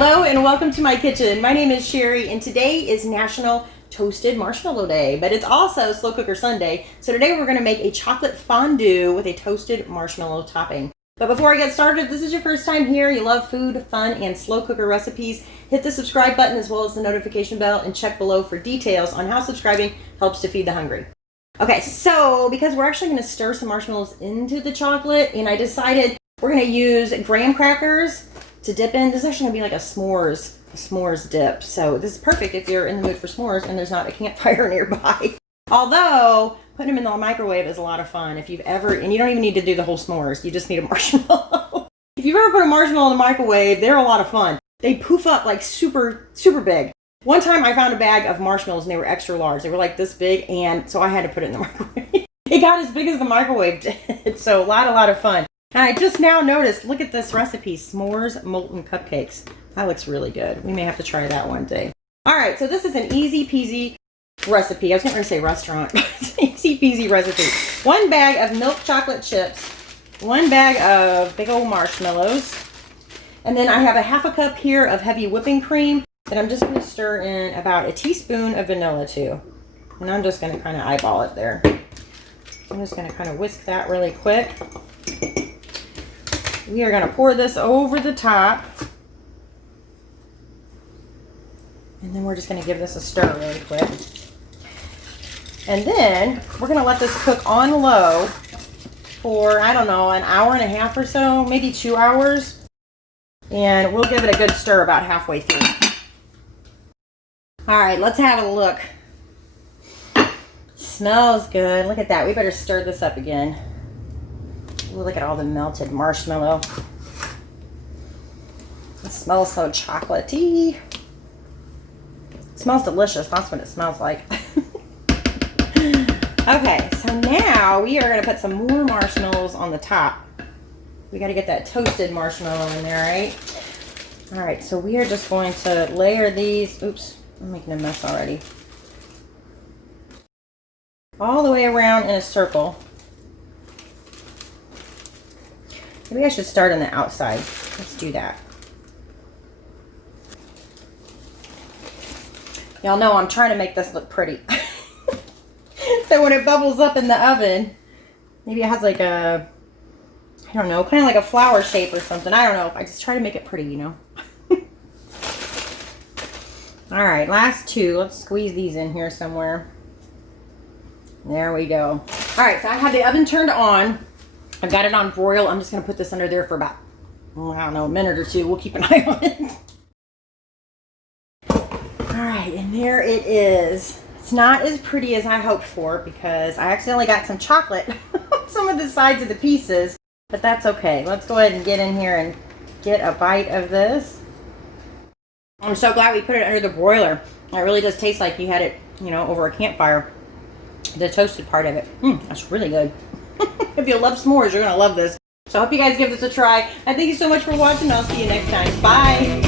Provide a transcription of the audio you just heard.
Hello and welcome to my kitchen. My name is Cheri and today is National Toasted Marshmallow Day, but it's also Slow Cooker Sunday. So today we're going to make a chocolate fondue with a toasted marshmallow topping. But before I get started, if this is your first time here, you love food, fun, and slow cooker recipes, hit the subscribe button as well as the notification bell and check below for details on how subscribing helps to feed the hungry. Okay, so because we're actually going to stir some marshmallows into the chocolate, and I decided we're going to use graham crackers to dip in. This is actually going to be like a s'mores dip. So this is perfect if you're in the mood for s'mores and there's not a campfire nearby. Although putting them in the microwave is a lot of fun. If you've ever, and you don't even need to do the whole s'mores, you just need a marshmallow. If you've ever put a marshmallow in the microwave, they're a lot of fun. They poof up like super big. One time I found a bag of marshmallows and they were extra large. They were like this big, and so I had to put it in the microwave. It got as big as the microwave did. So a lot of fun. And I just now noticed, look at this recipe, s'mores molten cupcakes. That looks really good. We may have to try that one day. All right, so this is an easy peasy recipe. I was going to say restaurant, but it's an easy peasy recipe. 1 bag of milk chocolate chips, 1 bag of big old marshmallows, and then I have a 1/2 cup here of heavy whipping cream that I'm just going to stir in about a teaspoon of vanilla to. And I'm just going to kind of eyeball it there. I'm just going to kind of whisk that really quick. We are going to pour this over the top. And then we're just going to give this a stir really quick. And then we're going to let this cook on low for, I don't know, an hour and a half or so, maybe 2 hours. And we'll give it a good stir about halfway through. All right, let's have a look. Smells good. Look at that. We better stir this up again. Ooh, look at all the melted marshmallow. It smells so chocolatey. It smells delicious. That's what it smells like. Okay, so now we are going to put some more marshmallows on the top. We got to get that toasted marshmallow in there, right? All right, so we are just going to layer these. Oops, I'm making a mess already. All the way around in a circle. Maybe I should start on the outside. Let's do that. Y'all know I'm trying to make this look pretty. So when it bubbles up in the oven, maybe it has like a, I don't know, kind of like a flower shape or something. I don't know. I just try to make it pretty, you know. All right, last 2. Let's squeeze these in here somewhere. There we go. All right, so I have the oven turned on. I've got it on broil. I'm just going to put this under there for about, I don't know, a minute or 2. We'll keep an eye on it. All right, and there it is. It's not as pretty as I hoped for because I accidentally got some chocolate on some of the sides of the pieces, but that's okay. Let's go ahead and get in here and get a bite of this. I'm so glad we put it under the broiler. It really does taste like you had it, you know, over a campfire. The toasted part of it. That's really good. If you love s'mores, you're going to love this. So I hope you guys give this a try. And thank you so much for watching. I'll see you next time. Bye.